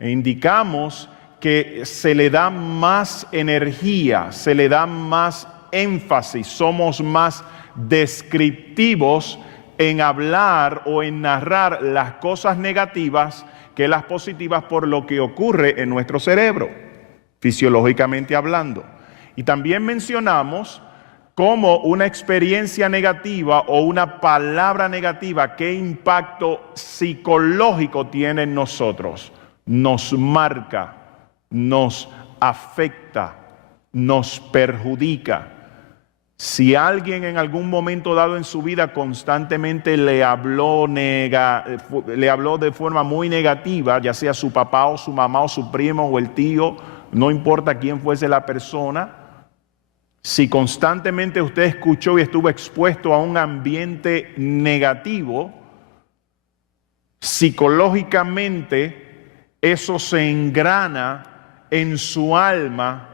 E indicamos que se le da más energía, se le da más énfasis, somos más descriptivos en hablar o en narrar las cosas negativas que las positivas por lo que ocurre en nuestro cerebro, fisiológicamente hablando. Y también mencionamos cómo una experiencia negativa o una palabra negativa, qué impacto psicológico tiene en nosotros. Nos marca, nos afecta, nos perjudica. Si alguien en algún momento dado en su vida constantemente le habló de forma muy negativa, ya sea su papá o su mamá o su primo o el tío, no importa quién fuese la persona, si constantemente usted escuchó y estuvo expuesto a un ambiente negativo, psicológicamente eso se engrana en su alma.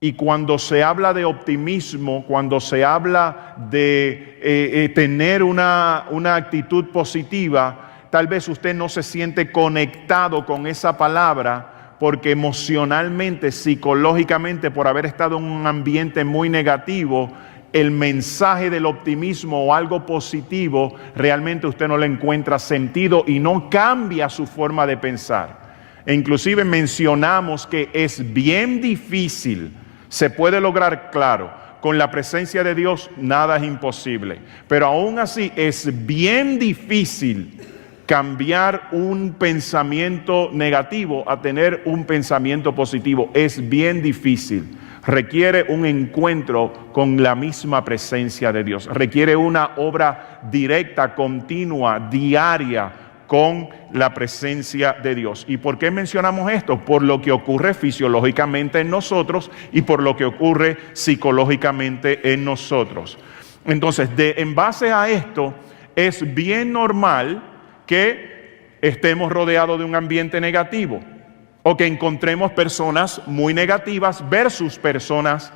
Y cuando se habla de optimismo, cuando se habla de tener una actitud positiva, tal vez usted no se siente conectado con esa palabra porque emocionalmente, psicológicamente, por haber estado en un ambiente muy negativo, el mensaje del optimismo o algo positivo, realmente usted no le encuentra sentido y no cambia su forma de pensar. E inclusive mencionamos que es bien difícil. Se puede lograr, claro, con la presencia de Dios nada es imposible, pero aún así es bien difícil cambiar un pensamiento negativo a tener un pensamiento positivo. Es bien difícil. Requiere un encuentro con la misma presencia de Dios. Requiere una obra directa, continua, diaria, con la presencia de Dios. ¿Y por qué mencionamos esto? Por lo que ocurre fisiológicamente en nosotros y por lo que ocurre psicológicamente en nosotros. Entonces, en base a esto, es bien normal que estemos rodeados de un ambiente negativo o que encontremos personas muy negativas versus personas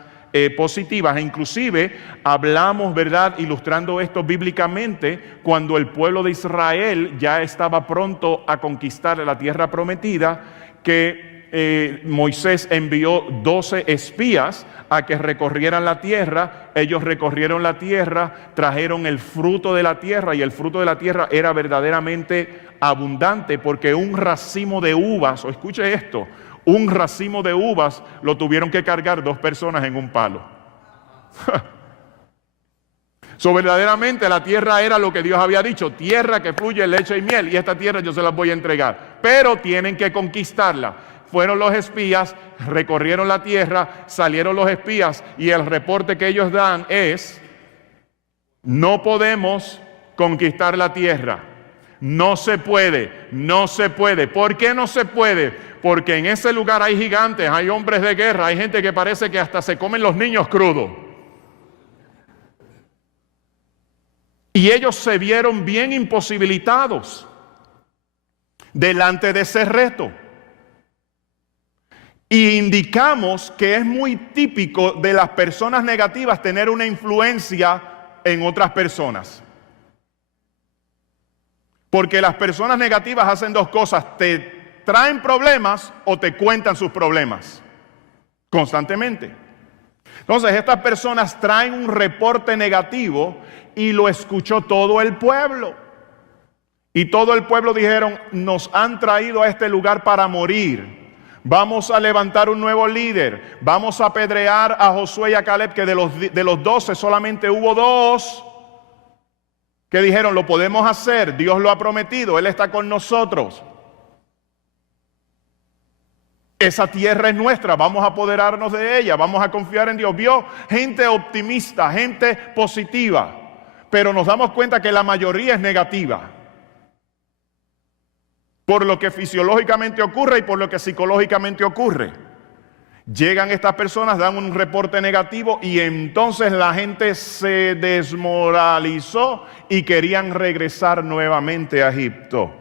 positivas. E inclusive hablamos, ¿verdad?, ilustrando esto bíblicamente, cuando el pueblo de Israel ya estaba pronto a conquistar la tierra prometida, que Moisés envió 12 espías a que recorrieran la tierra. Ellos recorrieron la tierra, trajeron el fruto de la tierra, y el fruto de la tierra era verdaderamente abundante, porque un racimo de uvas, o escuche esto, un racimo de uvas lo tuvieron que cargar 2 personas en un palo. Verdaderamente la tierra era lo que Dios había dicho: tierra que fluye leche y miel, y esta tierra yo se las voy a entregar, pero tienen que conquistarla. Fueron los espías, recorrieron la tierra, salieron los espías, y el reporte que ellos dan es: no podemos conquistar la tierra, no se puede, no se puede. ¿Por qué no se puede? Porque en ese lugar hay gigantes, hay hombres de guerra, hay gente que parece que hasta se comen los niños crudos. Y ellos se vieron bien imposibilitados delante de ese reto. Y indicamos que es muy típico de las personas negativas tener una influencia en otras personas. Porque las personas negativas hacen 2 cosas: te traen problemas o te cuentan sus problemas constantemente. Entonces estas personas traen un reporte negativo y lo escuchó todo el pueblo. Y todo el pueblo dijeron: nos han traído a este lugar para morir. Vamos a levantar un nuevo líder. Vamos a apedrear a Josué y a Caleb, que de los 12 solamente hubo 2 que dijeron: lo podemos hacer, Dios lo ha prometido, Él está con nosotros. Esa tierra es nuestra, vamos a apoderarnos de ella, vamos a confiar en Dios. Vio gente optimista, gente positiva, pero nos damos cuenta que la mayoría es negativa, por lo que fisiológicamente ocurre y por lo que psicológicamente ocurre. Llegan estas personas, dan un reporte negativo, y entonces la gente se desmoralizó y querían regresar nuevamente a Egipto.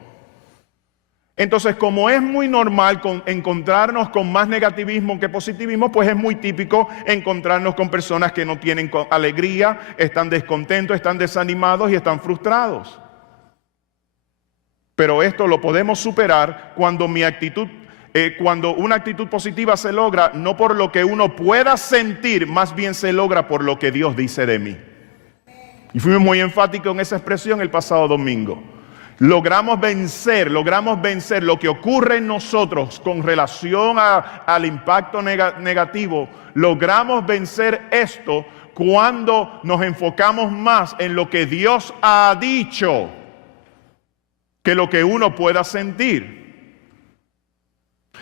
Entonces, como es muy normal encontrarnos con más negativismo que positivismo, pues es muy típico encontrarnos con personas que no tienen alegría, están descontentos, están desanimados y están frustrados. Pero esto lo podemos superar cuando mi actitud Cuando una actitud positiva se logra no por lo que uno pueda sentir, más bien se logra por lo que Dios dice de mí. Y fuimos muy enfáticos en esa expresión el pasado domingo. Logramos vencer lo que ocurre en nosotros con relación al impacto negativo. Logramos vencer esto cuando nos enfocamos más en lo que Dios ha dicho que lo que uno pueda sentir.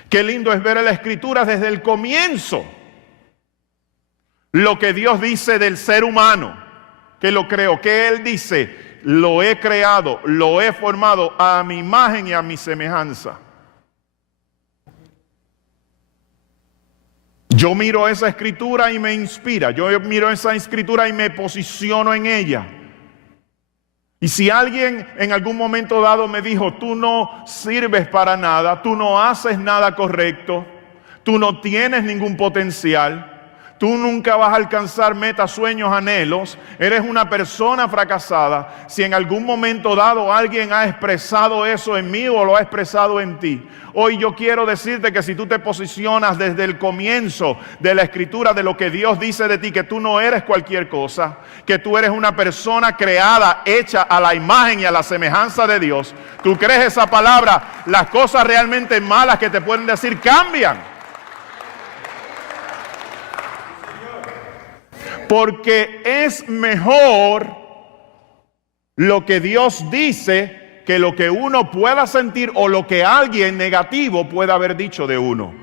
Qué lindo es ver en la Escritura desde el comienzo lo que Dios dice del ser humano, que lo creó, que Él dice, lo he creado, lo he formado a mi imagen y a mi semejanza. Yo miro esa Escritura y me inspira, yo miro esa Escritura y me posiciono en ella. Y si alguien en algún momento dado me dijo, tú no sirves para nada, tú no haces nada correcto, tú no tienes ningún potencial, tú nunca vas a alcanzar metas, sueños, anhelos, eres una persona fracasada. Si en algún momento dado alguien ha expresado eso en mí o lo ha expresado en ti, hoy yo quiero decirte que si tú te posicionas desde el comienzo de la Escritura, de lo que Dios dice de ti, que tú no eres cualquier cosa, que tú eres una persona creada, hecha a la imagen y a la semejanza de Dios, tú crees esa palabra, las cosas realmente malas que te pueden decir cambian. Porque es mejor lo que Dios dice que lo que uno pueda sentir o lo que alguien negativo pueda haber dicho de uno.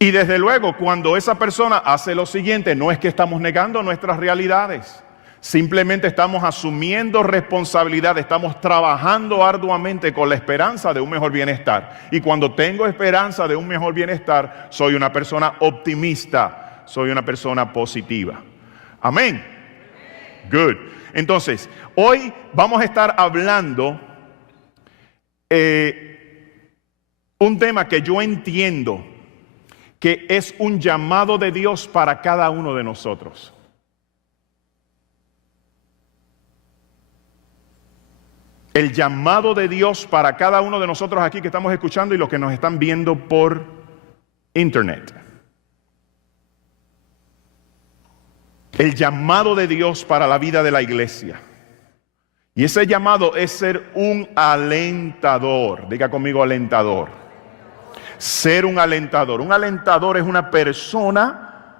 Y desde luego, cuando esa persona hace lo siguiente, no es que estamos negando nuestras realidades. Simplemente estamos asumiendo responsabilidad, estamos trabajando arduamente con la esperanza de un mejor bienestar. Y cuando tengo esperanza de un mejor bienestar, soy una persona optimista, soy una persona positiva. Amén. Good. Entonces, hoy vamos a estar hablando un tema que yo entiendo que es un llamado de Dios para cada uno de nosotros. El llamado de Dios para cada uno de nosotros aquí que estamos escuchando y los que nos están viendo por internet. El llamado de Dios para la vida de la iglesia. Y ese llamado es ser un alentador. Diga conmigo alentador. Ser un alentador. Un alentador es una persona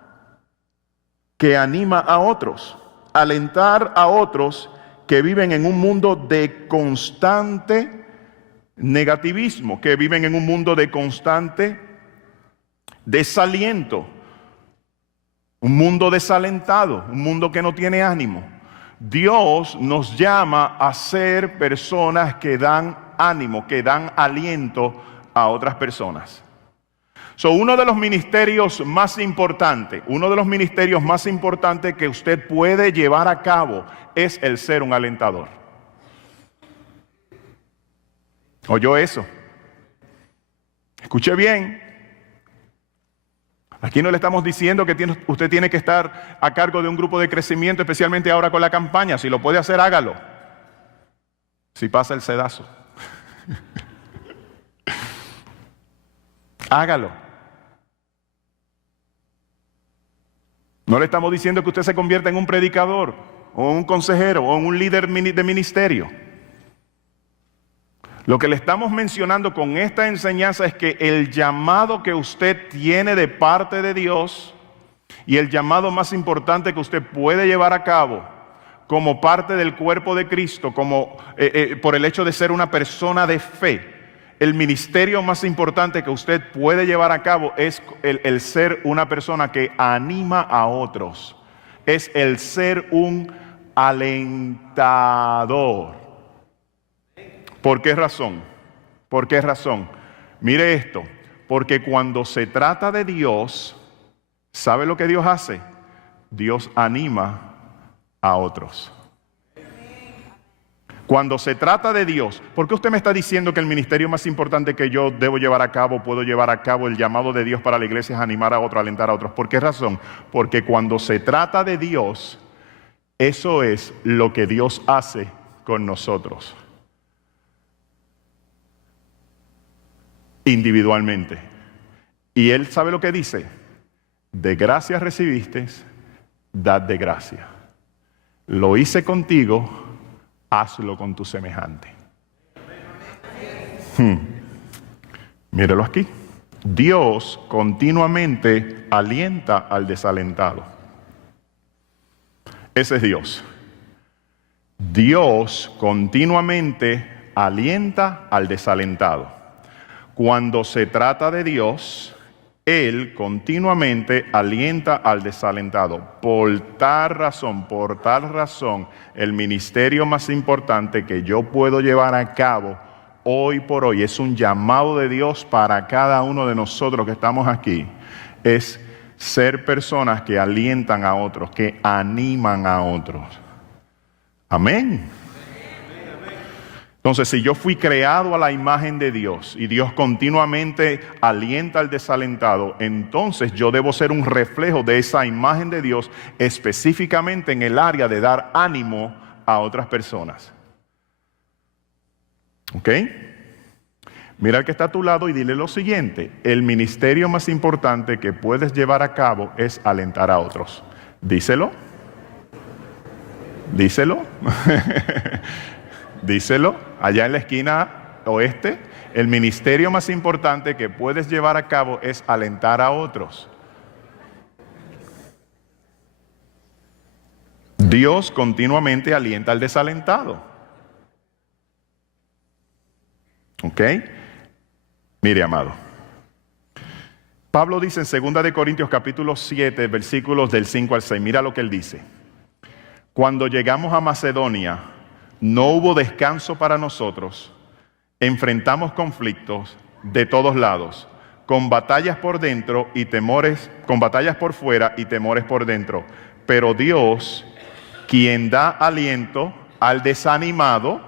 que anima a otros. Alentar a otros que viven en un mundo de constante negativismo, que viven en un mundo de constante desaliento, un mundo desalentado, un mundo que no tiene ánimo. Dios nos llama a ser personas que dan ánimo, que dan aliento a otras personas. Uno de los ministerios más importantes, que usted puede llevar a cabo es el ser un alentador. ¿Oyó eso? Escuche bien. Aquí no le estamos diciendo que usted tiene que estar a cargo de un grupo de crecimiento, especialmente ahora con la campaña. Si lo puede hacer, hágalo. Si pasa el sedazo. Hágalo. No le estamos diciendo que usted se convierta en un predicador, o un consejero, o en un líder de ministerio. Lo que le estamos mencionando con esta enseñanza es que el llamado que usted tiene de parte de Dios y el llamado más importante que usted puede llevar a cabo como parte del cuerpo de Cristo, por el hecho de ser una persona de fe, el ministerio más importante que usted puede llevar a cabo es el ser una persona que anima a otros. Es el ser un alentador. ¿Por qué razón? ¿Por qué razón? Mire esto, porque cuando se trata de Dios, ¿sabe lo que Dios hace? Dios anima a otros. Cuando se trata de Dios, ¿por qué usted me está diciendo que el ministerio más importante que yo debo llevar a cabo, puedo llevar a cabo, el llamado de Dios para la iglesia es animar a otros, alentar a otros? ¿Por qué razón? Porque cuando se trata de Dios, eso es lo que Dios hace con nosotros. individualmente. Y Él sabe lo que dice: de gracia recibiste, dad de gracia. Lo hice contigo, hazlo con tu semejante. Míralo aquí. Dios continuamente alienta al desalentado. Ese es Dios. Dios continuamente alienta al desalentado. Cuando se trata de Dios, Él continuamente alienta al desalentado. Por tal razón, el ministerio más importante que yo puedo llevar a cabo hoy por hoy, es un llamado de Dios para cada uno de nosotros que estamos aquí, es ser personas que alientan a otros, que animan a otros. Amén. Entonces, si yo fui creado a la imagen de Dios y Dios continuamente alienta al desalentado, entonces yo debo ser un reflejo de esa imagen de Dios, específicamente en el área de dar ánimo a otras personas. ¿Ok? Mira al que está a tu lado y dile lo siguiente: el ministerio más importante que puedes llevar a cabo es alentar a otros. Díselo. Díselo. Díselo. Allá en la esquina oeste, el ministerio más importante que puedes llevar a cabo es alentar a otros. Dios continuamente alienta al desalentado. ¿Ok? Mire, amado. Pablo dice en 2 de Corintios capítulo 7, versículos del 5 al 6. Mira lo que él dice. Cuando llegamos a Macedonia, no hubo descanso para nosotros. Enfrentamos conflictos de todos lados, con batallas por dentro y temores, con batallas por fuera y temores por dentro. Pero Dios, quien da aliento al desanimado,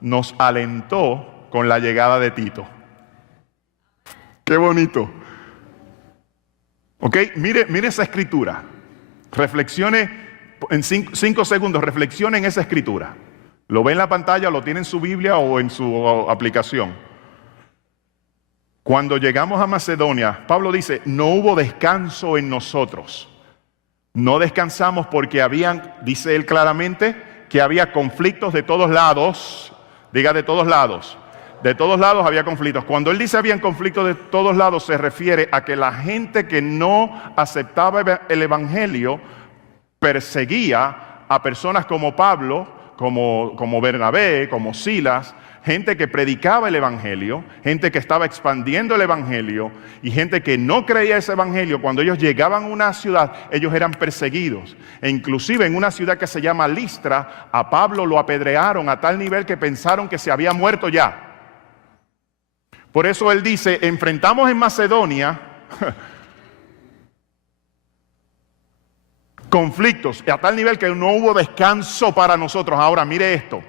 nos alentó con la llegada de Tito. ¡Qué bonito! Ok, mire esa escritura. Reflexione en 5 segundos, reflexione en esa escritura. Lo ve en la pantalla, lo tiene en su Biblia o en su aplicación. Cuando llegamos a Macedonia, Pablo dice, no hubo descanso en nosotros. No descansamos porque dice él claramente, que había conflictos de todos lados. Diga, de todos lados. De todos lados había conflictos. Cuando él dice habían conflictos de todos lados, se refiere a que la gente que no aceptaba el evangelio perseguía a personas como Pablo, como Bernabé, como Silas, gente que predicaba el evangelio, gente que estaba expandiendo el evangelio, y gente que no creía ese evangelio. Cuando ellos llegaban a una ciudad, ellos eran perseguidos. E inclusive en una ciudad que se llama Listra, a Pablo lo apedrearon a tal nivel que pensaron que se había muerto ya. Por eso él dice, enfrentamos en Macedonia conflictos a tal nivel que no hubo descanso para nosotros. Ahora mire esto,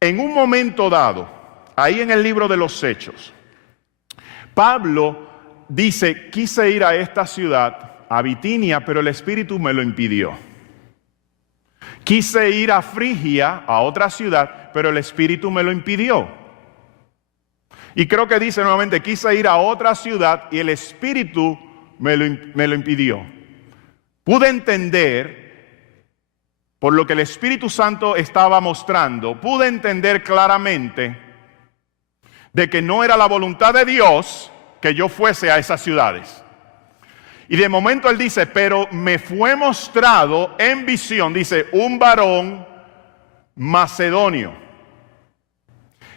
en un momento dado, ahí en el libro de los Hechos, Pablo dice, quise ir a esta ciudad, a Bitinia, pero el Espíritu me lo impidió. Quise ir a Frigia, a otra ciudad, pero el Espíritu me lo impidió. Y creo que dice nuevamente, quise ir a otra ciudad y el Espíritu me lo impidió. Pude entender, por lo que el Espíritu Santo estaba mostrando, pude entender claramente de que no era la voluntad de Dios que yo fuese a esas ciudades. Y de momento él dice, pero me fue mostrado en visión, dice, un varón macedonio.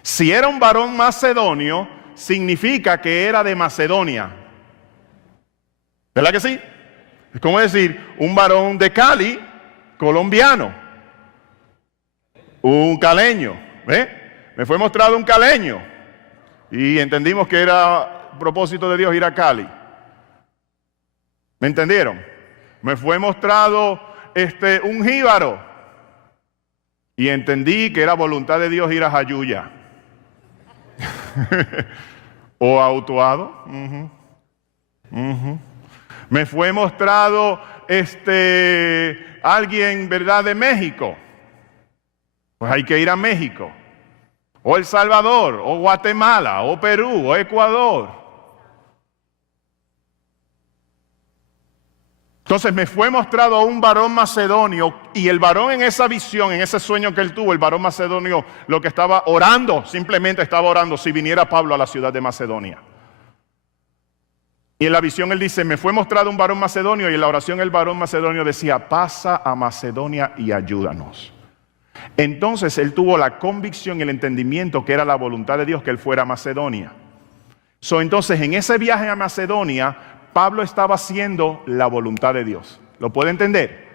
Si era un varón macedonio, significa que era de Macedonia. ¿Verdad que sí? Es como decir, un varón de Cali, colombiano. Un caleño. ¿Ve? Me fue mostrado un caleño. Y entendimos que era propósito de Dios ir a Cali. ¿Me entendieron? Me fue mostrado un jíbaro. Y entendí que era voluntad de Dios ir a Jayuya. O a Utuado. Me fue mostrado alguien, ¿verdad?, de México. Pues hay que ir a México. o El Salvador, o Guatemala, o Perú, o Ecuador. Entonces me fue mostrado a un varón macedonio, y el varón en esa visión, en ese sueño que él tuvo, el varón macedonio, lo que estaba orando, simplemente estaba orando si viniera Pablo a la ciudad de Macedonia. Y en la visión él dice, me fue mostrado un varón macedonio, y en la oración el varón macedonio decía, pasa a Macedonia y ayúdanos. Entonces él tuvo la convicción y el entendimiento que era la voluntad de Dios que él fuera a Macedonia. Entonces en ese viaje a Macedonia, Pablo estaba haciendo la voluntad de Dios. ¿Lo puede entender?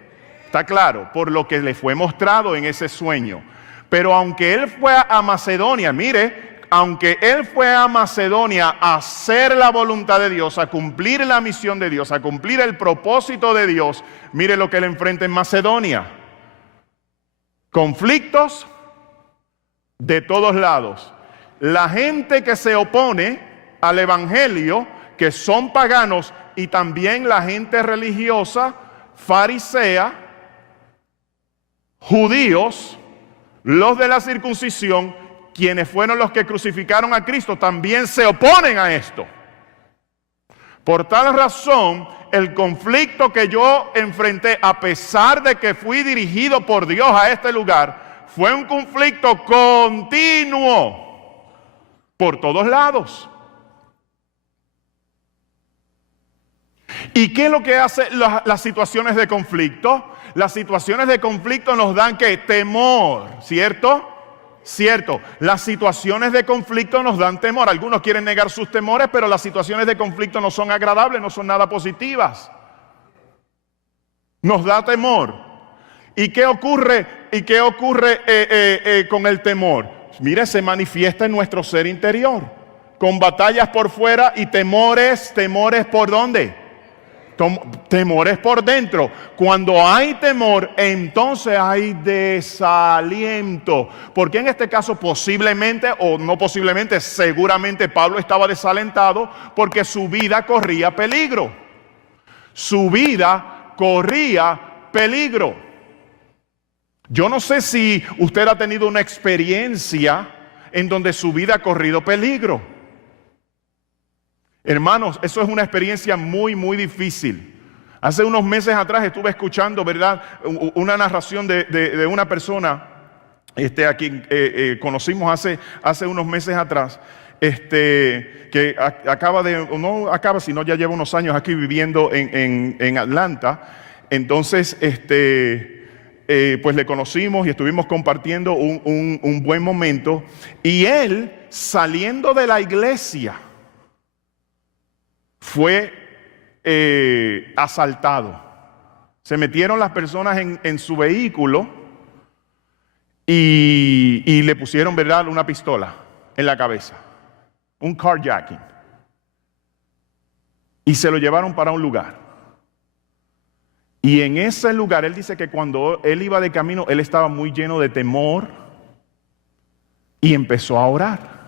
Está claro, por lo que le fue mostrado en ese sueño. Pero aunque él fue a Macedonia, mire, aunque él fue a Macedonia a hacer la voluntad de Dios, a cumplir la misión de Dios, a cumplir el propósito de Dios, mire lo que él enfrenta en Macedonia. Conflictos de todos lados. La gente que se opone al evangelio, que son paganos, y también la gente religiosa, farisea, judíos, los de la circuncisión, quienes fueron los que crucificaron a Cristo, también se oponen a esto. Por tal razón, el conflicto que yo enfrenté, a pesar de que fui dirigido por Dios a este lugar, fue un conflicto continuo por todos lados. ¿Y qué es lo que hace las situaciones de conflicto? Las situaciones de conflicto nos dan ¿qué? Temor, ¿cierto? Cierto, las situaciones de conflicto nos dan temor. Algunos quieren negar sus temores, pero las situaciones de conflicto no son agradables, no son nada positivas. Nos da temor. ¿Y qué ocurre? Con el temor? Mire, se manifiesta en nuestro ser interior, con batallas por fuera y temores ¿por dónde? Temores por dentro. Cuando hay temor, entonces hay desaliento. Porque en este caso posiblemente, o no posiblemente, seguramente Pablo estaba desalentado porque su vida corría peligro. Su vida corría peligro. Yo no sé si usted ha tenido una experiencia en donde su vida ha corrido peligro. Hermanos, eso es una experiencia muy, muy difícil. Hace unos meses atrás estuve escuchando, ¿verdad?, una narración de una persona a quien conocimos hace unos meses atrás, que sino ya lleva unos años aquí viviendo en Atlanta. Entonces, pues le conocimos y estuvimos compartiendo un buen momento. Y él, saliendo de la iglesia, fue asaltado. Se metieron las personas en su vehículo y le pusieron, ¿verdad?, una pistola en la cabeza, un carjacking, y se lo llevaron para un lugar. Y en ese lugar él dice que cuando él iba de camino, él estaba muy lleno de temor y empezó a orar.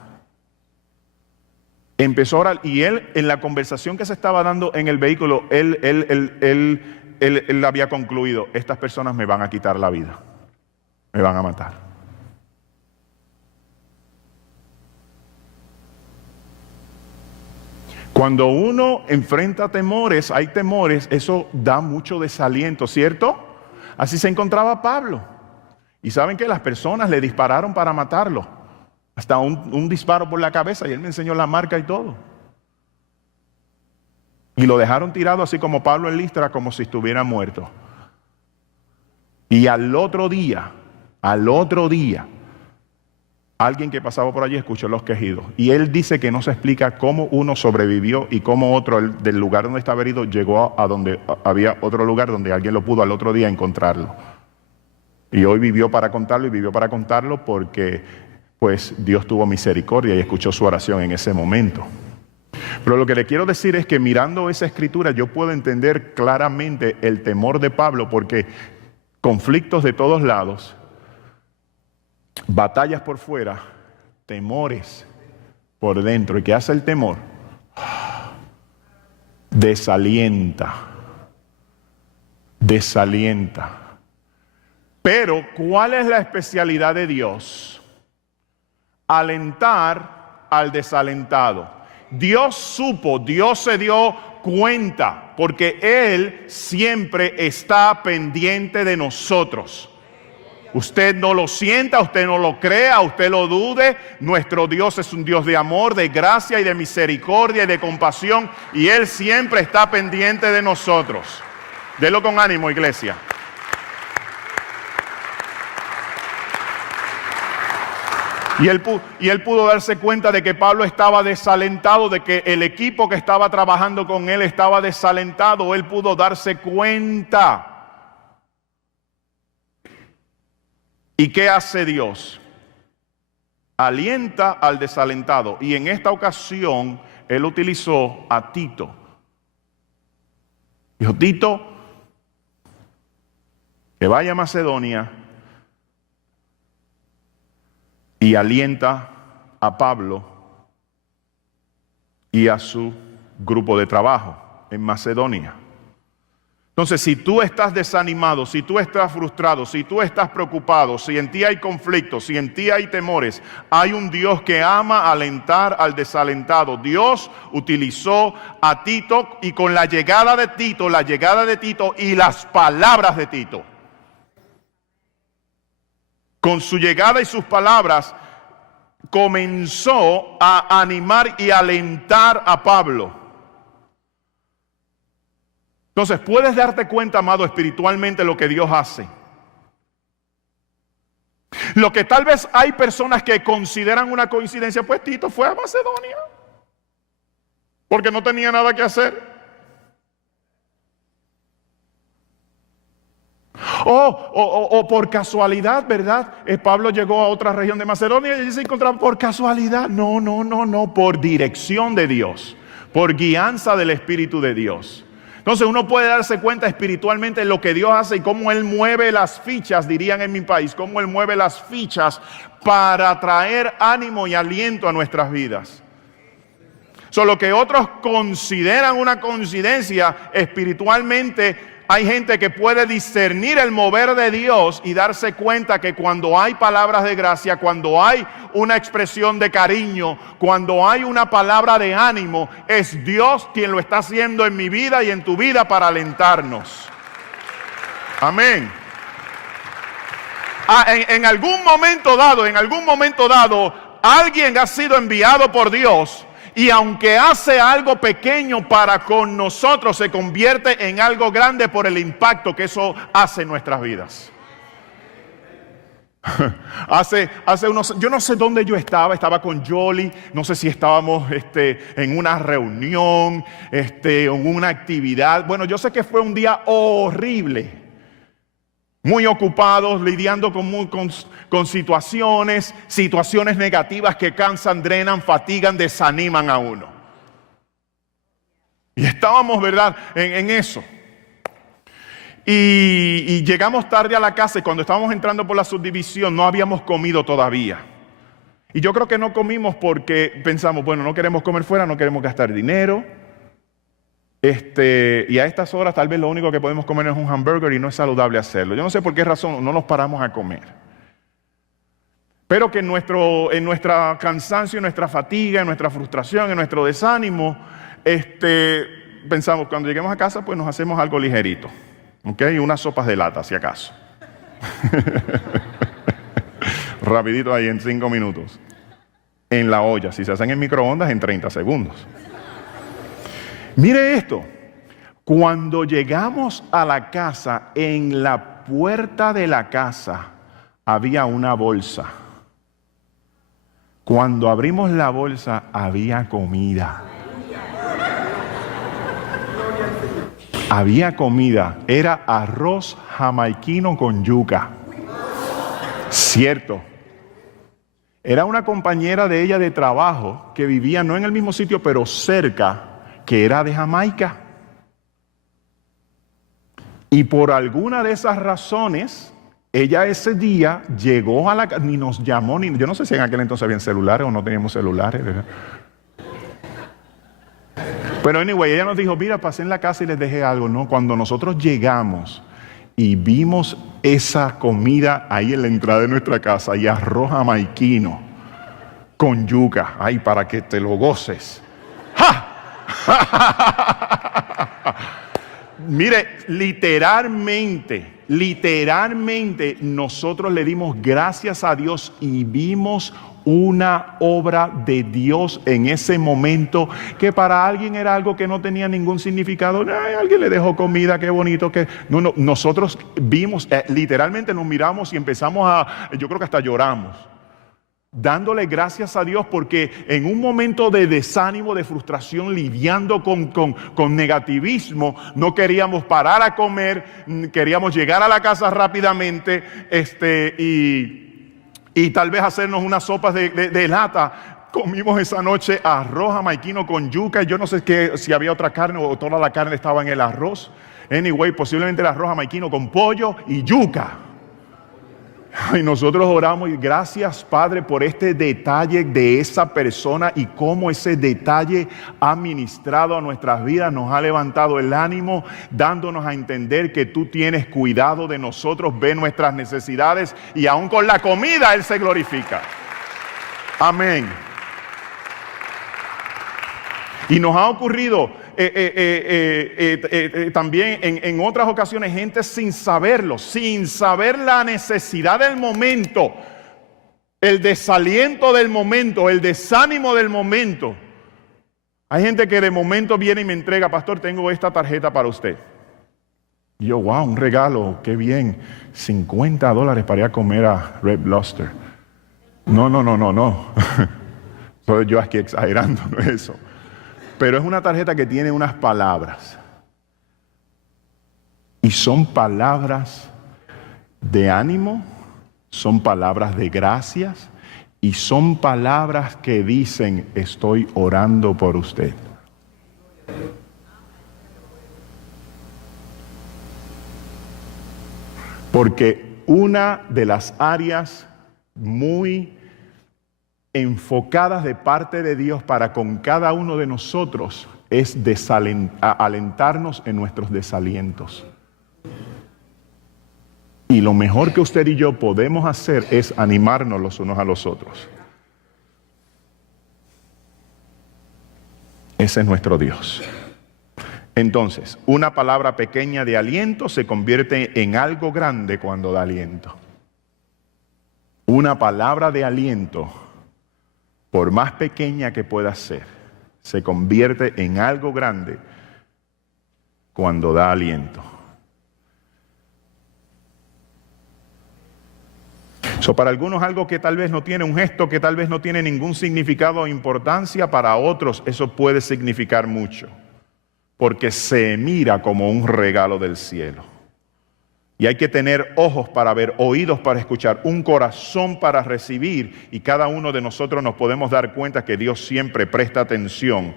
Y él, en la conversación que se estaba dando en el vehículo, él había concluido: estas personas me van a quitar la vida, me van a matar. Cuando uno enfrenta temores, hay temores, eso da mucho desaliento, ¿cierto? Así se encontraba Pablo. Y saben que las personas le dispararon para matarlo. Hasta un disparo por la cabeza, y él me enseñó la marca y todo. Y lo dejaron tirado así como Pablo en Listra, como si estuviera muerto. Y al otro día, alguien que pasaba por allí escuchó los quejidos. Y él dice que no se explica cómo uno sobrevivió y cómo otro del lugar donde estaba herido llegó a donde había otro lugar donde alguien lo pudo al otro día encontrarlo. Y hoy vivió para contarlo porque pues Dios tuvo misericordia y escuchó su oración en ese momento. Pero lo que le quiero decir es que mirando esa escritura yo puedo entender claramente el temor de Pablo, porque conflictos de todos lados, batallas por fuera, temores por dentro. ¿Y qué hace el temor? Desalienta. Pero ¿cuál es la especialidad de Dios? alentar al desalentado. Dios supo, Dios se dio cuenta, porque Él siempre está pendiente de nosotros. Usted no lo sienta, usted no lo crea, usted lo dude. Nuestro Dios es un Dios de amor, de gracia y de misericordia y de compasión, y Él siempre está pendiente de nosotros. Delo con ánimo, iglesia. Y él pudo darse cuenta de que Pablo estaba desalentado, de que el equipo que estaba trabajando con él estaba desalentado. Él pudo darse cuenta. ¿Y qué hace Dios? Alienta al desalentado. Y en esta ocasión, Él utilizó a Tito. Dijo, Tito, que vaya a Macedonia y alienta a Pablo y a su grupo de trabajo en Macedonia. Entonces, si tú estás desanimado, si tú estás frustrado, si tú estás preocupado, si en ti hay conflictos, si en ti hay temores, hay un Dios que ama alentar al desalentado. Dios utilizó a Tito, y con la llegada de Tito y las palabras de Tito, con su llegada y sus palabras, comenzó a animar y alentar a Pablo. Entonces, puedes darte cuenta, amado, espiritualmente lo que Dios hace. Lo que tal vez hay personas que consideran una coincidencia, pues Tito fue a Macedonia porque no tenía nada que hacer. O por casualidad, ¿verdad? Pablo llegó a otra región de Macedonia y se encontraba por casualidad. No, por dirección de Dios, por guianza del Espíritu de Dios. Entonces uno puede darse cuenta espiritualmente de lo que Dios hace y cómo Él mueve las fichas, dirían en mi país, cómo Él mueve las fichas para traer ánimo y aliento a nuestras vidas. Lo que otros consideran una coincidencia, espiritualmente hay gente que puede discernir el mover de Dios y darse cuenta que cuando hay palabras de gracia, cuando hay una expresión de cariño, cuando hay una palabra de ánimo, es Dios quien lo está haciendo en mi vida y en tu vida para alentarnos. Amén. En algún momento dado, alguien ha sido enviado por Dios. Y aunque hace algo pequeñño para con nosotros, se convierte en algo grande por el impacto que eso hace en nuestras vidas. Hace unos, yo no sé dónde yo estaba con Jolie, no sé si estábamos en una reunión, en una actividad. Bueno, yo sé que fue un día horrible. Muy ocupados, lidiando con situaciones negativas que cansan, drenan, fatigan, desaniman a uno. Y estábamos, ¿verdad?, en eso. Y llegamos tarde a la casa, y cuando estábamos entrando por la subdivisión no habíamos comido todavía. Y yo creo que no comimos porque pensamos, bueno, no queremos comer fuera, no queremos gastar dinero. Y a estas horas tal vez lo único que podemos comer es un hamburger y no es saludable hacerlo. Yo no sé por qué razón no nos paramos a comer. Pero que en nuestra cansancio, en nuestra fatiga, en nuestra frustración, en nuestro desánimo, pensamos, cuando lleguemos a casa, pues nos hacemos algo ligerito. ¿Ok? Unas sopas de lata, si acaso. Rapidito ahí en 5 minutos. En la olla. Si se hacen en microondas, en 30 segundos. Mire esto, cuando llegamos a la casa, en la puerta de la casa había una bolsa. Cuando abrimos la bolsa había comida. Había comida, era arroz jamaiquino con yuca. Cierto. Era una compañera de ella de trabajo que vivía no en el mismo sitio, pero cerca, que era de Jamaica. Y por alguna de esas razones, ella ese día llegó a la casa, ni nos llamó, yo no sé si en aquel entonces habían celulares o no teníamos celulares, ¿verdad? Pero anyway, ella nos dijo, mira, pasé en la casa y les dejé algo. No, cuando nosotros llegamos y vimos esa comida ahí en la entrada de nuestra casa y arroz jamaiquino, con yuca. Ay, para que te lo goces. ¡Ja! Mire, literalmente nosotros le dimos gracias a Dios y vimos una obra de Dios en ese momento que para alguien era algo que no tenía ningún significado. Ay, alguien le dejó comida, qué bonito que... No, nosotros vimos, literalmente nos miramos y empezamos yo creo que hasta lloramos, dándole gracias a Dios, porque en un momento de desánimo, de frustración, lidiando con negativismo, no queríamos parar a comer, queríamos llegar a la casa rápidamente y tal vez hacernos unas sopas de lata. Comimos esa noche arroz jamaiquino con yuca, y yo no sé si había otra carne o toda la carne estaba en el arroz. Anyway, posiblemente el arroz jamaiquino con pollo y yuca. Y nosotros oramos y gracias, Padre, por este detalle de esa persona y cómo ese detalle ha ministrado a nuestras vidas, nos ha levantado el ánimo, dándonos a entender que tú tienes cuidado de nosotros, ve nuestras necesidades y aún con la comida Él se glorifica. Amén. Y nos ha ocurrido también en otras ocasiones, gente sin saberlo, sin saber la necesidad del momento, el desaliento del momento, el desánimo del momento. Hay gente que de momento viene y me entrega: pastor, tengo esta tarjeta para usted. Y yo, wow, un regalo, qué bien, $50 para ir a comer a Red Lobster. No. Soy yo aquí exagerando, no es eso. Pero es una tarjeta que tiene unas palabras. Y son palabras de ánimo, son palabras de gracias y son palabras que dicen: estoy orando por usted. Porque una de las áreas muy enfocadas de parte de Dios para con cada uno de nosotros es alentarnos en nuestros desalientos. Y lo mejor que usted y yo podemos hacer es animarnos los unos a los otros. Ese es nuestro Dios. Entonces, una palabra pequeña de aliento se convierte en algo grande cuando da aliento. Una palabra de aliento, por más pequeña que pueda ser, se convierte en algo grande cuando da aliento. Para algunos algo que tal vez no tiene un gesto, que tal vez no tiene ningún significado o importancia, para otros eso puede significar mucho, porque se mira como un regalo del cielo. Y hay que tener ojos para ver, oídos para escuchar, un corazón para recibir. Y cada uno de nosotros nos podemos dar cuenta que Dios siempre presta atención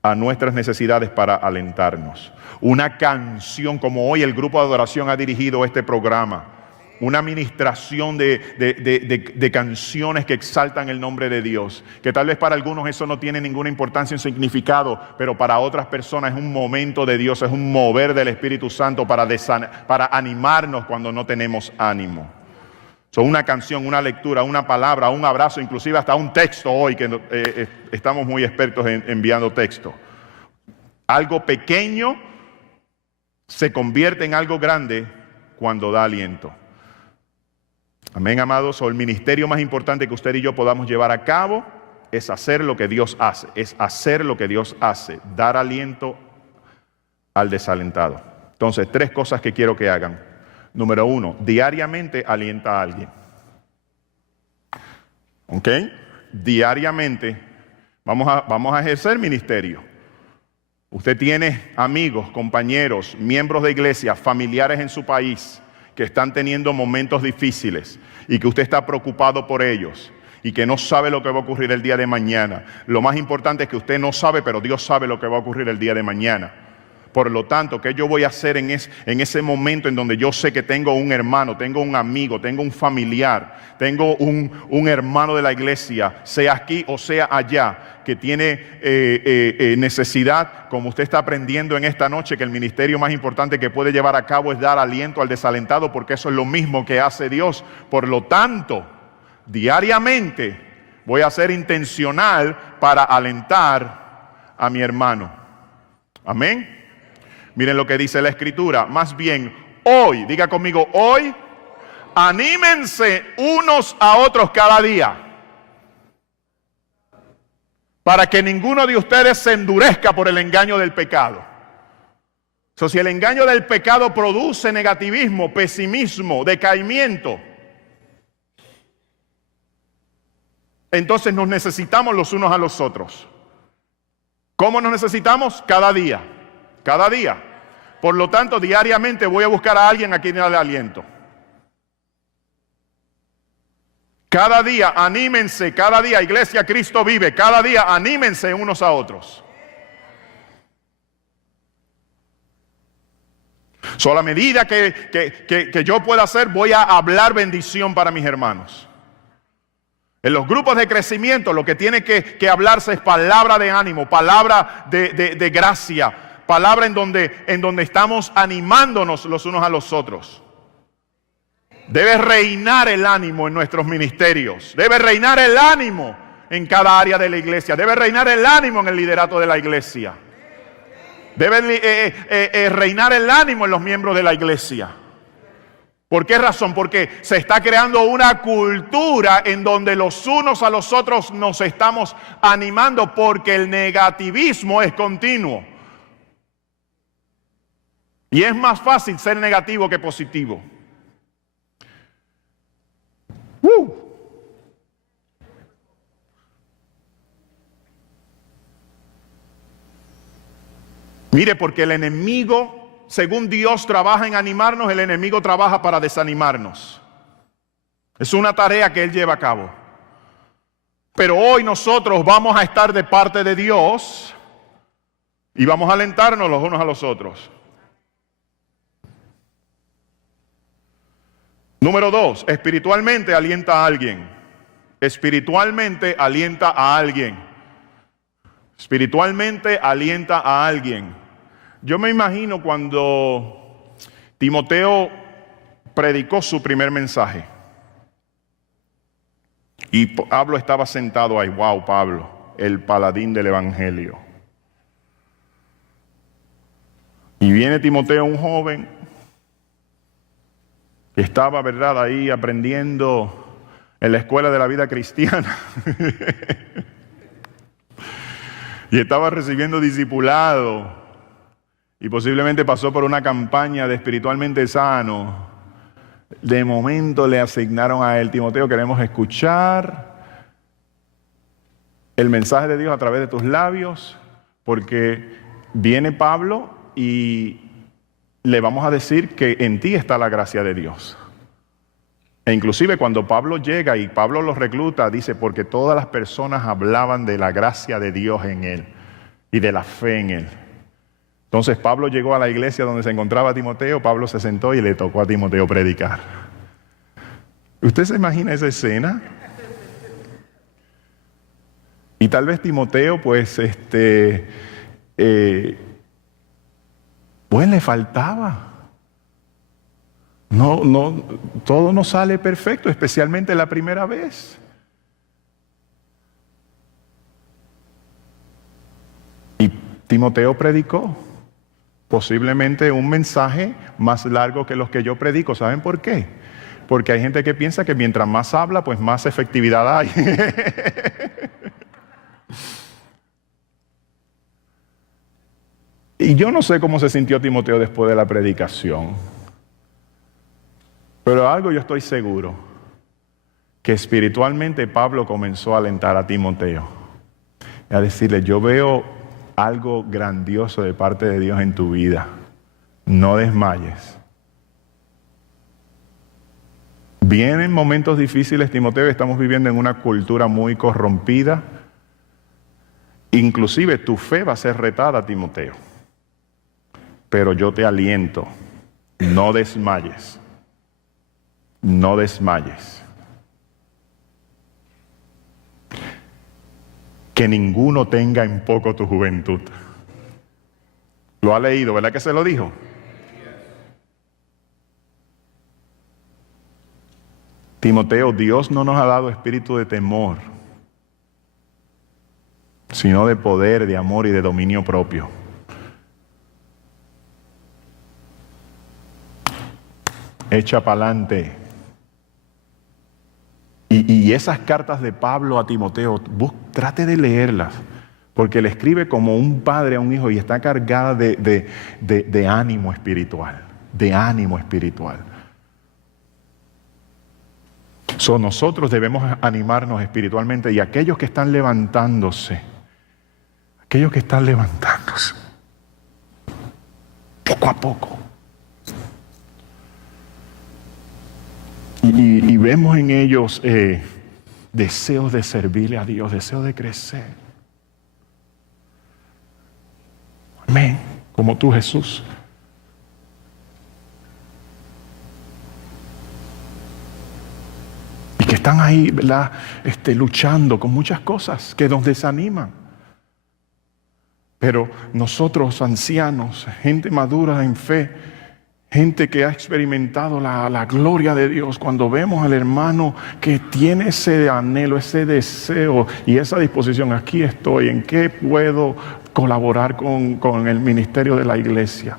a nuestras necesidades para alentarnos. Una canción, como hoy el grupo de adoración ha dirigido este programa. Una administración de canciones que exaltan el nombre de Dios, que tal vez para algunos eso no tiene ninguna importancia en significado, pero para otras personas es un momento de Dios, es un mover del Espíritu Santo para animarnos cuando no tenemos ánimo. Una canción, una lectura, una palabra, un abrazo, inclusive hasta un texto hoy, que estamos muy expertos en enviando texto. Algo pequeño se convierte en algo grande cuando da aliento. Amén, amados. El ministerio más importante que usted y yo podamos llevar a cabo es hacer lo que Dios hace. Es hacer lo que Dios hace. Dar aliento al desalentado. Entonces, 3 cosas que quiero que hagan. Número 1, diariamente alienta a alguien. ¿Ok? Diariamente vamos a ejercer ministerio. Usted tiene amigos, compañeros, miembros de iglesia, familiares en su país que están teniendo momentos difíciles y que usted está preocupado por ellos y que no sabe lo que va a ocurrir el día de mañana. Lo más importante es que usted no sabe, pero Dios sabe lo que va a ocurrir el día de mañana. Por lo tanto, ¿qué yo voy a hacer en ese momento en donde yo sé que tengo un hermano, tengo un amigo, tengo un familiar, tengo un hermano de la iglesia, sea aquí o sea allá, que tiene necesidad, como usted está aprendiendo en esta noche, que el ministerio más importante que puede llevar a cabo es dar aliento al desalentado, porque eso es lo mismo que hace Dios? Por lo tanto, diariamente Voy a ser intencional para alentar a mi hermano. Amén. Miren lo que dice la Escritura. Más bien, hoy, diga conmigo, hoy, anímense unos a otros cada día, para que ninguno de ustedes se endurezca por el engaño del pecado. Si el engaño del pecado produce negativismo, pesimismo, decaimiento, entonces nos necesitamos los unos a los otros. ¿Cómo nos necesitamos? Cada día. Cada día. Por lo tanto, diariamente voy a buscar a alguien a quien darle aliento. Cada día, anímense, cada día, Iglesia Cristo vive, cada día, anímense unos a otros. A la medida que yo pueda hacer, voy a hablar bendición para mis hermanos. En los grupos de crecimiento, lo que tiene que hablarse es palabra de ánimo, palabra de gracia, palabra en donde estamos animándonos los unos a los otros. Debe reinar el ánimo en nuestros ministerios. Debe reinar el ánimo en cada área de la iglesia. Debe reinar el ánimo en el liderato de la iglesia. Debe reinar el ánimo en los miembros de la iglesia. ¿Por qué razón? Porque se está creando una cultura en donde los unos a los otros nos estamos animando, porque el negativismo es continuo. Y es más fácil ser negativo que positivo. Mire, porque el enemigo, según Dios trabaja en animarnos, el enemigo trabaja para desanimarnos. Es una tarea que él lleva a cabo. Pero hoy nosotros vamos a estar de parte de Dios y vamos a alentarnos los unos a los otros. Número 2, espiritualmente alienta a alguien. Espiritualmente alienta a alguien. Espiritualmente alienta a alguien. Yo me imagino cuando Timoteo predicó su primer mensaje. Y Pablo estaba sentado ahí. Wow, Pablo, el paladín del evangelio. Y viene Timoteo, un joven, que estaba, ¿verdad?, ahí aprendiendo en la escuela de la vida cristiana. Y estaba recibiendo discipulado. Y posiblemente pasó por una campaña de espiritualmente sano. De momento le asignaron a él: Timoteo, queremos escuchar el mensaje de Dios a través de tus labios, porque viene Pablo y le vamos a decir que en ti está la gracia de Dios. E inclusive cuando Pablo llega y Pablo los recluta, dice, porque todas las personas hablaban de la gracia de Dios en él y de la fe en él. Entonces Pablo llegó a la iglesia donde se encontraba Timoteo, Pablo se sentó y le tocó a Timoteo predicar. ¿Usted se imagina esa escena? Y tal vez Timoteo, pues, pues le faltaba. No, todo no sale perfecto, especialmente la primera vez. Y Timoteo predicó posiblemente un mensaje más largo que los que yo predico. ¿Saben por qué? Porque hay gente que piensa que mientras más habla, pues más efectividad hay. Y yo no sé cómo se sintió Timoteo después de la predicación. Pero algo yo estoy seguro, que espiritualmente Pablo comenzó a alentar a Timoteo. A decirle, yo veo algo grandioso de parte de Dios en tu vida. No desmayes. Vienen momentos difíciles, Timoteo, estamos viviendo en una cultura muy corrompida. Inclusive tu fe va a ser retada, Timoteo. Pero yo te aliento, no desmayes. No desmayes. Que ninguno tenga en poco tu juventud. Lo ha leído, ¿verdad que se lo dijo? Timoteo, Dios no nos ha dado espíritu de temor, sino de poder, de amor y de dominio propio. Echa pa'lante. Y esas cartas de Pablo a Timoteo, trate de leerlas, porque le escribe como un padre a un hijo y está cargada de ánimo espiritual, de ánimo espiritual. Nosotros debemos animarnos espiritualmente, y aquellos que están levantándose, poco a poco. Y vemos en ellos deseos de servirle a Dios, deseos de crecer. Amén. Como tú, Jesús. Y que están ahí, ¿verdad? Luchando con muchas cosas que nos desaniman. Pero nosotros, ancianos, gente madura en fe, gente que ha experimentado la gloria de Dios, cuando vemos al hermano que tiene ese anhelo, ese deseo y esa disposición, aquí estoy, ¿en qué puedo colaborar con el ministerio de la iglesia?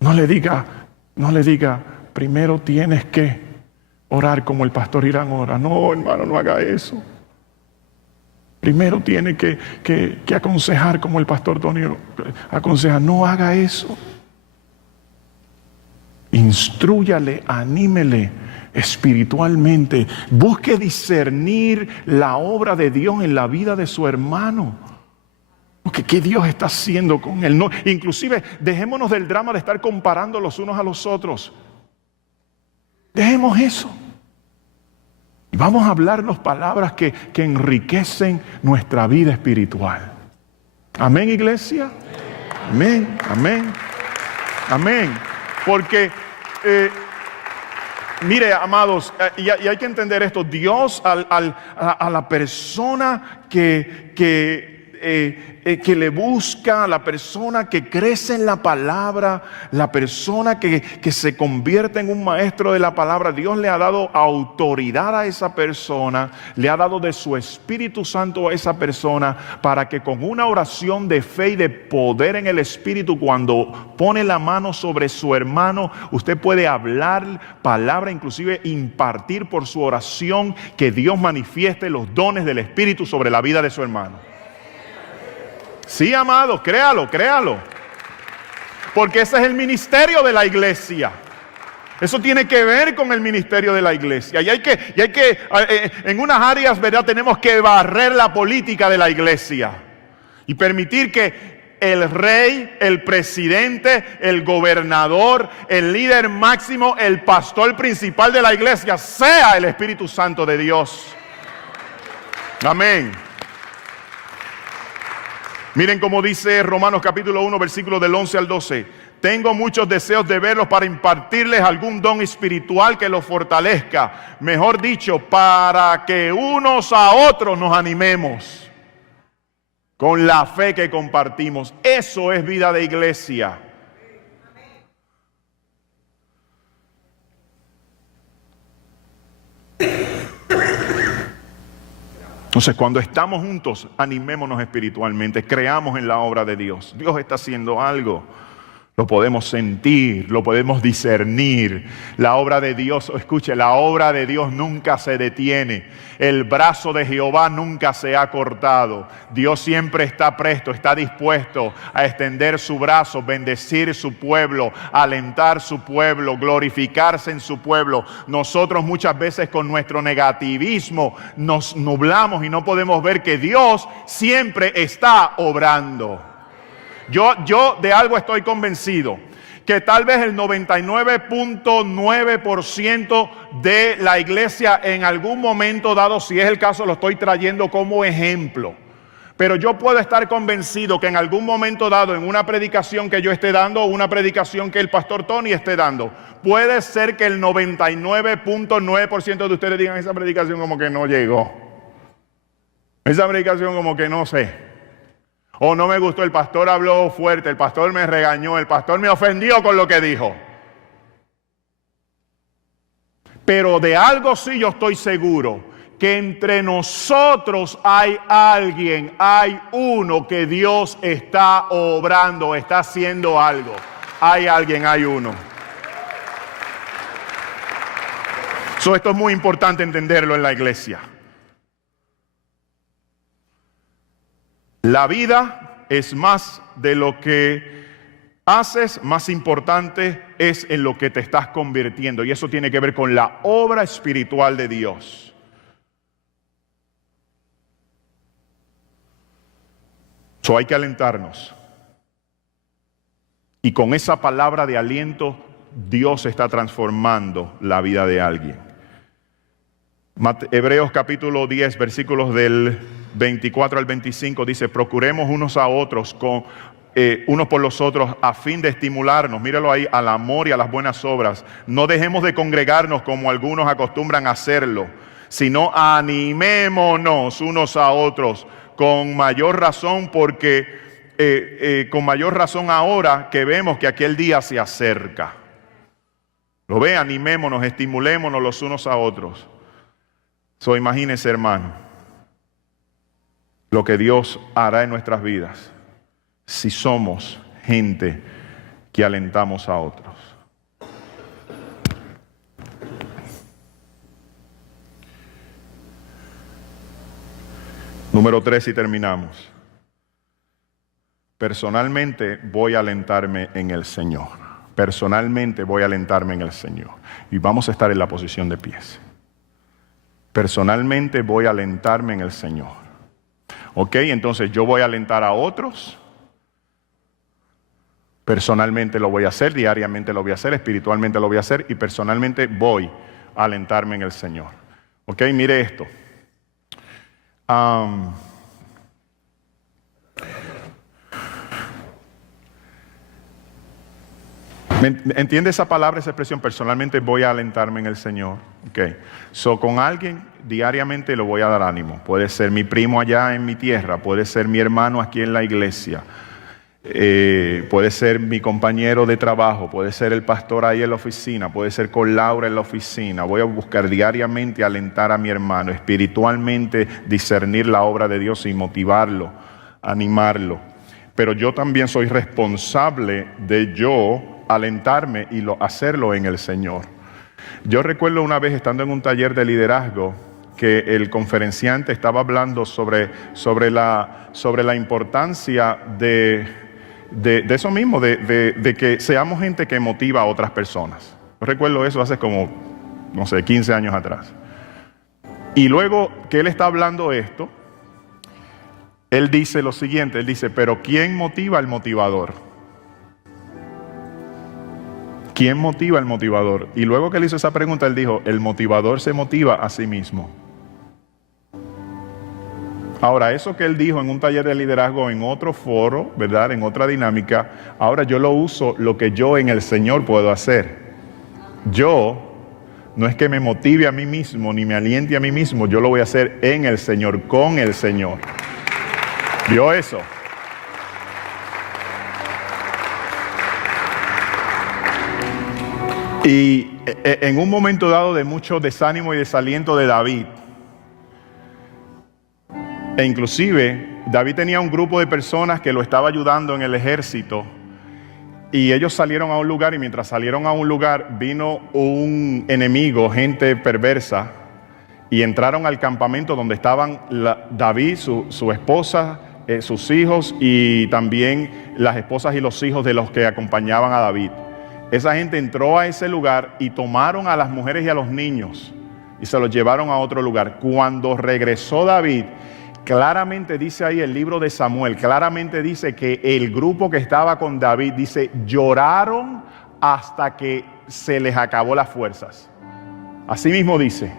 No le diga, primero tienes que orar como el pastor Irán ora. No, hermano, no haga eso. Primero tiene que aconsejar como el pastor Tony aconseja. No haga eso. Instrúyale, anímele espiritualmente. Busque discernir la obra de Dios en la vida de su hermano. Porque ¿qué Dios está haciendo con él? No, inclusive, dejémonos del drama de estar comparando los unos a los otros. Dejemos eso. Y vamos a hablarnos palabras que enriquecen nuestra vida espiritual. Amén, iglesia. Amén, amén, amén. Porque, mire, amados, y hay que entender esto. Dios a la persona que le busca, la persona que crece en la palabra, la persona que se convierte en un maestro de la palabra, Dios le ha dado autoridad a esa persona, le ha dado de su Espíritu Santo a esa persona, para que con una oración de fe y de poder en el Espíritu, cuando pone la mano sobre su hermano, usted puede hablar palabra, inclusive impartir por su oración, que Dios manifieste los dones del Espíritu sobre la vida de su hermano. Sí, amados, créalo. Porque ese es el ministerio de la iglesia. Eso tiene que ver con el ministerio de la iglesia. Y hay que en unas áreas, ¿verdad?, tenemos que barrer la política de la iglesia y permitir que el rey, el presidente, el gobernador, el líder máximo, el pastor principal de la iglesia sea el Espíritu Santo de Dios. Amén. Miren cómo dice Romanos capítulo 1, versículos del 11 al 12. Tengo muchos deseos de verlos para impartirles algún don espiritual que los fortalezca. Mejor dicho, para que unos a otros nos animemos con la fe que compartimos. Eso es vida de iglesia. Entonces, cuando estamos juntos, animémonos espiritualmente, creamos en la obra de Dios. Dios está haciendo algo. Lo podemos sentir, lo podemos discernir. La obra de Dios, escuche, la obra de Dios nunca se detiene. El brazo de Jehová nunca se ha cortado. Dios siempre está presto, está dispuesto a extender su brazo, bendecir su pueblo, alentar su pueblo, glorificarse en su pueblo. Nosotros muchas veces con nuestro negativismo nos nublamos y no podemos ver que Dios siempre está obrando. Yo de algo estoy convencido, que tal vez el 99.9% de la iglesia en algún momento dado, si es el caso, lo estoy trayendo como ejemplo. Pero yo puedo estar convencido que en algún momento dado, en una predicación que yo esté dando o una predicación que el pastor Tony esté dando, puede ser que el 99.9% de ustedes digan: esa predicación como que no llegó, esa predicación como que no sé. O no me gustó, el pastor habló fuerte, el pastor me regañó, el pastor me ofendió con lo que dijo. Pero de algo sí yo estoy seguro, que entre nosotros hay alguien, hay uno que Dios está obrando, está haciendo algo. Hay alguien, hay uno. Esto es muy importante entenderlo en la iglesia. La vida es más de lo que haces, más importante es en lo que te estás convirtiendo. Y eso tiene que ver con la obra espiritual de Dios. Hay que alentarnos. Y con esa palabra de aliento, Dios está transformando la vida de alguien. Hebreos capítulo 10, versículos del 24 al 25 dice: procuremos unos a otros, unos por los otros, a fin de estimularnos, míralo ahí, al amor y a las buenas obras. No dejemos de congregarnos como algunos acostumbran a hacerlo, sino animémonos unos a otros, con mayor razón con mayor razón ahora que vemos que aquel día se acerca. Lo ve, animémonos, estimulémonos los unos a otros. Imagínense, hermano, lo que Dios hará en nuestras vidas si somos gente que alentamos a otros. Número 3 y terminamos. Personalmente voy a alentarme en el Señor. Personalmente voy a alentarme en el Señor. Y vamos a estar en la posición de pies. Personalmente voy a alentarme en el Señor. Ok, entonces yo voy a alentar a otros. Personalmente lo voy a hacer, diariamente lo voy a hacer, espiritualmente lo voy a hacer y personalmente voy a alentarme en el Señor. Ok, mire esto. ¿Entiende esa palabra, esa expresión? Personalmente voy a alentarme en el Señor. Okay. Con alguien diariamente le voy a dar ánimo. Puede ser mi primo allá en mi tierra, puede ser mi hermano aquí en la iglesia, puede ser mi compañero de trabajo, puede ser el pastor ahí en la oficina, puede ser con Laura en la oficina. Voy a buscar diariamente alentar a mi hermano, espiritualmente discernir la obra de Dios y motivarlo, animarlo. Pero yo también soy responsable de yo alentarme y hacerlo en el Señor. Yo recuerdo una vez estando en un taller de liderazgo que el conferenciante estaba hablando sobre la importancia de eso mismo, de que seamos gente que motiva a otras personas. Yo recuerdo eso hace como, 15 años atrás. Y luego que él está hablando esto, él dice lo siguiente, él dice: pero ¿quién motiva al motivador? ¿Quién motiva al motivador? Y luego que él hizo esa pregunta, él dijo: el motivador se motiva a sí mismo. Ahora, eso que él dijo en un taller de liderazgo, en otro foro, ¿verdad? En otra dinámica, ahora yo lo uso, lo que yo en el Señor puedo hacer. Yo, no es que me motive a mí mismo, ni me aliente a mí mismo, yo lo voy a hacer en el Señor, con el Señor. ¿Vio eso? Y en un momento dado de mucho desánimo y desaliento de David, e inclusive David tenía un grupo de personas que lo estaba ayudando en el ejército, y ellos salieron a un lugar, y mientras salieron a un lugar vino un enemigo, gente perversa, y entraron al campamento donde estaban David, su esposa, sus hijos y también las esposas y los hijos de los que acompañaban a David. Esa gente entró a ese lugar y tomaron a las mujeres y a los niños y se los llevaron a otro lugar. Cuando regresó David, claramente dice ahí el libro de Samuel, claramente dice que el grupo que estaba con David, dice, lloraron hasta que se les acabó las fuerzas. Así mismo dice,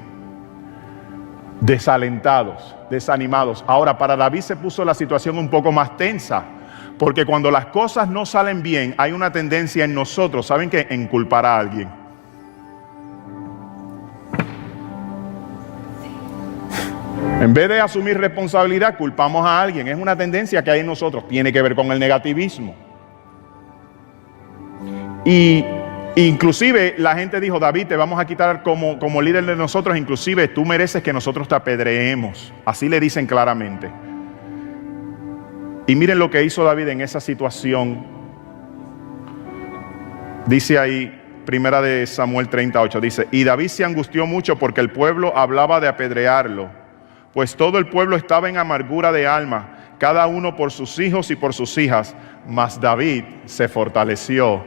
desalentados, desanimados. Ahora, para David se puso la situación un poco más tensa, porque cuando las cosas no salen bien, hay una tendencia en nosotros, ¿saben qué? En culpar a alguien. En vez de asumir responsabilidad, culpamos a alguien. Es una tendencia que hay en nosotros. Tiene que ver con el negativismo. Y Inclusive la gente dijo, David, te vamos a quitar como líder de nosotros, inclusive tú mereces que nosotros te apedreemos. Así le dicen claramente. Y miren lo que hizo David en esa situación. Dice ahí, primera de Samuel 38, dice, y David se angustió mucho porque el pueblo hablaba de apedrearlo, pues todo el pueblo estaba en amargura de alma, cada uno por sus hijos y por sus hijas, mas David se fortaleció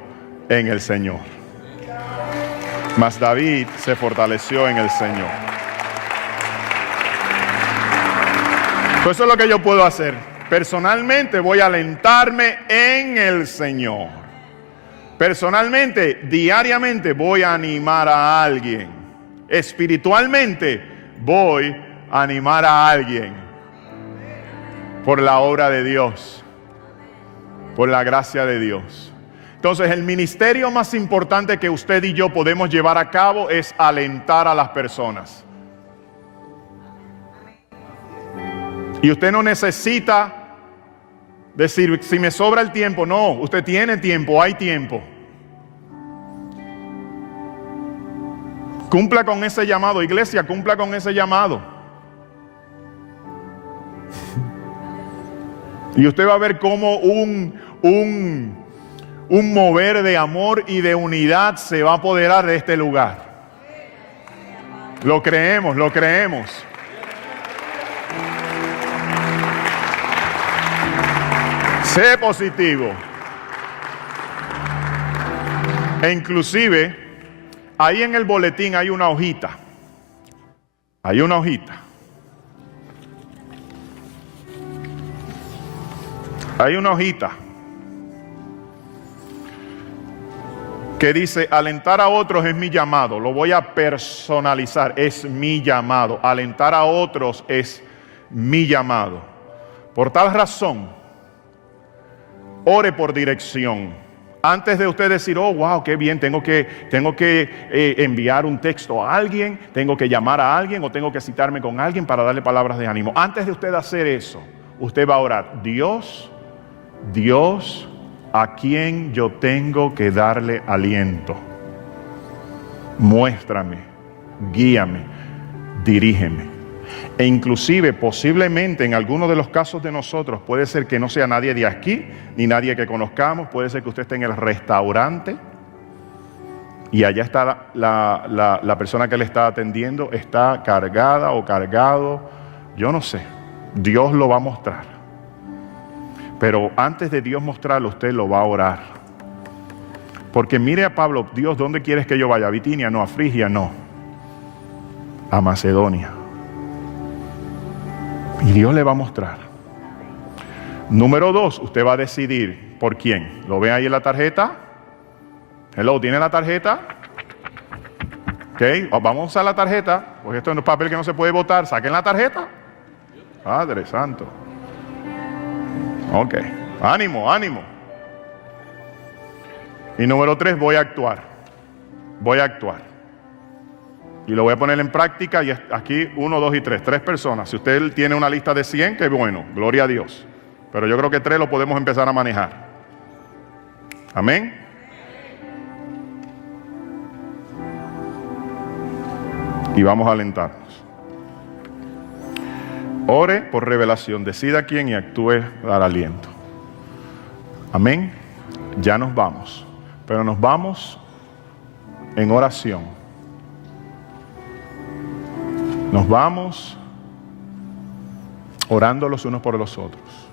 en el Señor. Mas David se fortaleció en el Señor. Pues eso es lo que yo puedo hacer. Personalmente voy a alentarme en el Señor. Personalmente, diariamente voy a animar a alguien. Espiritualmente voy a animar a alguien. Por la obra de Dios. Por la gracia de Dios. Entonces, el ministerio más importante que usted y yo podemos llevar a cabo es alentar a las personas. Y usted no necesita decir, si me sobra el tiempo. No, usted tiene tiempo, hay tiempo. Cumpla con ese llamado, iglesia, cumpla con ese llamado. Y usted va a ver cómo un mover de amor y de unidad se va a apoderar de este lugar. Lo creemos, lo creemos. Sé positivo. E inclusive, ahí en el boletín hay una hojita. Hay una hojita. Hay una hojita que dice, alentar a otros es mi llamado. Lo voy a personalizar, es mi llamado. Alentar a otros es mi llamado. Por tal razón, ore por dirección. Antes de usted decir, oh, wow, qué bien, tengo que enviar un texto a alguien, tengo que llamar a alguien o tengo que citarme con alguien para darle palabras de ánimo. Antes de usted hacer eso, usted va a orar, Dios, a quien yo tengo que darle aliento. Muéstrame, guíame, dirígeme. E inclusive, posiblemente en algunos de los casos de nosotros, puede ser que no sea nadie de aquí, ni nadie que conozcamos, puede ser que usted esté en el restaurante y allá está la persona que le está atendiendo, está cargada o cargado, yo no sé, Dios lo va a mostrar. Pero antes de Dios mostrarlo, usted lo va a orar. Porque mire a Pablo, Dios, ¿dónde quieres que yo vaya? ¿A Bitinia? No. ¿A Frigia? No. A Macedonia. Y Dios le va a mostrar. Número 2, usted va a decidir por quién. ¿Lo ve ahí en la tarjeta? Hello, ¿tiene la tarjeta? Ok, vamos a usar la tarjeta, porque esto es un papel que no se puede botar. Saquen la tarjeta. Padre Santo. Ok, ánimo, ánimo. Y número 3, voy a actuar. Voy a actuar. Y lo voy a poner en práctica. Y aquí 1, 2 y 3. 3 personas. Si usted tiene una lista de 100, qué bueno, gloria a Dios. Pero yo creo que 3 lo podemos empezar a manejar. Amén. Y vamos a alentarnos. Ore por revelación, decida quién y actúe dar aliento. Amén. Ya nos vamos, pero nos vamos en oración. Nos vamos orando los unos por los otros.